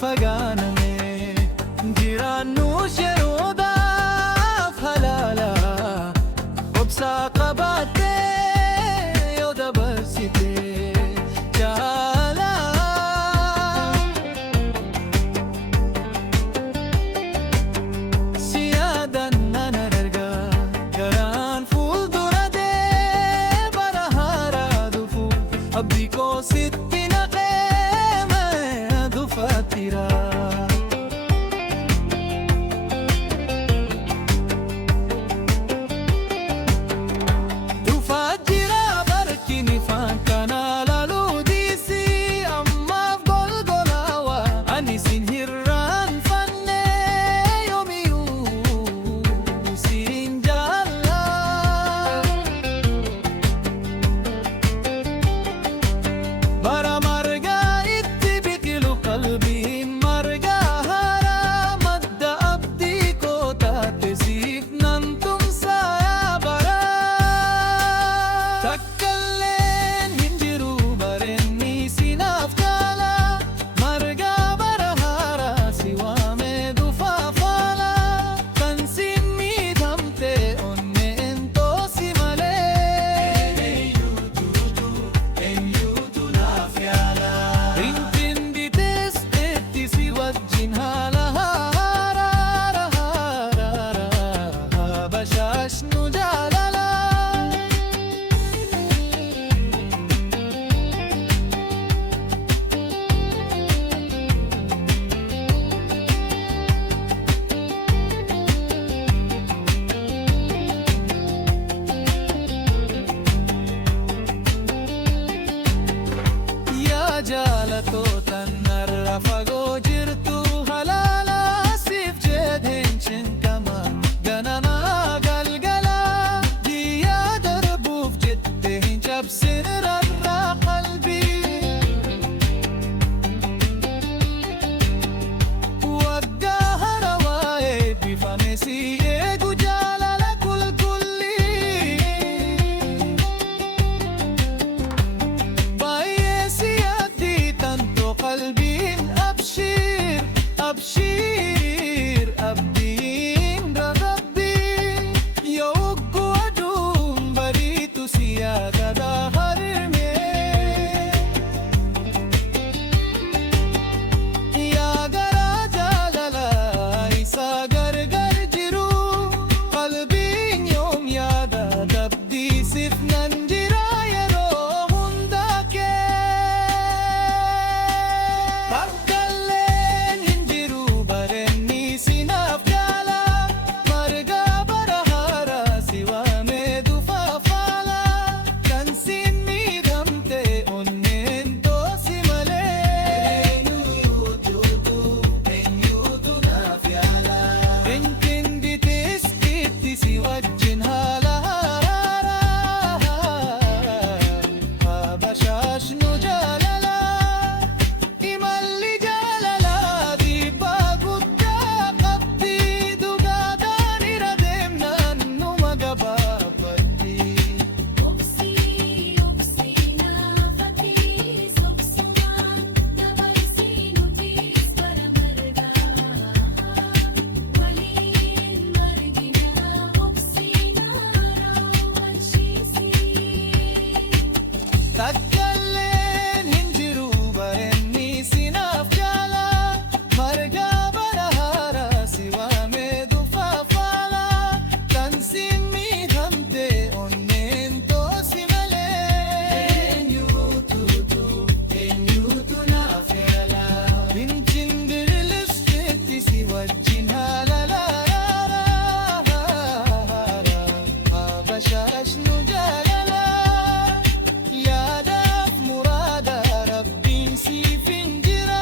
fagaaname jiraannuus yeroodhaaf halaala obsaa qabaattee yoo dabarsite jaala si yaadan nana dargaa garaan fuuldura bara haaraa dhufu abdii koo sitti naqeema dhufaatira. Jaalatootaan narra fagoo jirtu halaala siif jedheen cinkama ganama galgala guyyaa darbuuf jettee hin cabsin rarraa qalbii waggaa harawaa eebbifame si eegu jaalala qulqullii baay'ee si qalbiin abshir abshir abdiin rabbii yoo ugguu aduun bariitu si yaadada harme yaa garaa jaalala isaa gargar jiru qalbiin yoom yaada dabdii siif nan jira yeroo hunda kee. Bakkaleen hin jiru bareenni sinaaf jaala marga bara haaraa si waamee dhufa faala kan siin miidhamte onneen toosi malee eenyuutu naaf yaala eenyinditis itti si wajjin haala haaraa habashaashnu jaalala Takkaleen hin jiru bareenni sinaaf jaala marga bara haaraa si waamee dhufa faala kan siin miidhamte onneen toosi malee eenyuutu naaf yaala bincin dirilisteetti si wajjin haala habashaashnu jaalala yaadaaf muraada rabbiin siif hin jira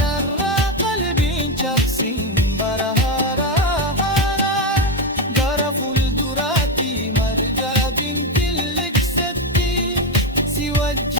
narraa qalbiin cabsin bara haaraa gara fuulduraatti marga bintilliksetti si wajjin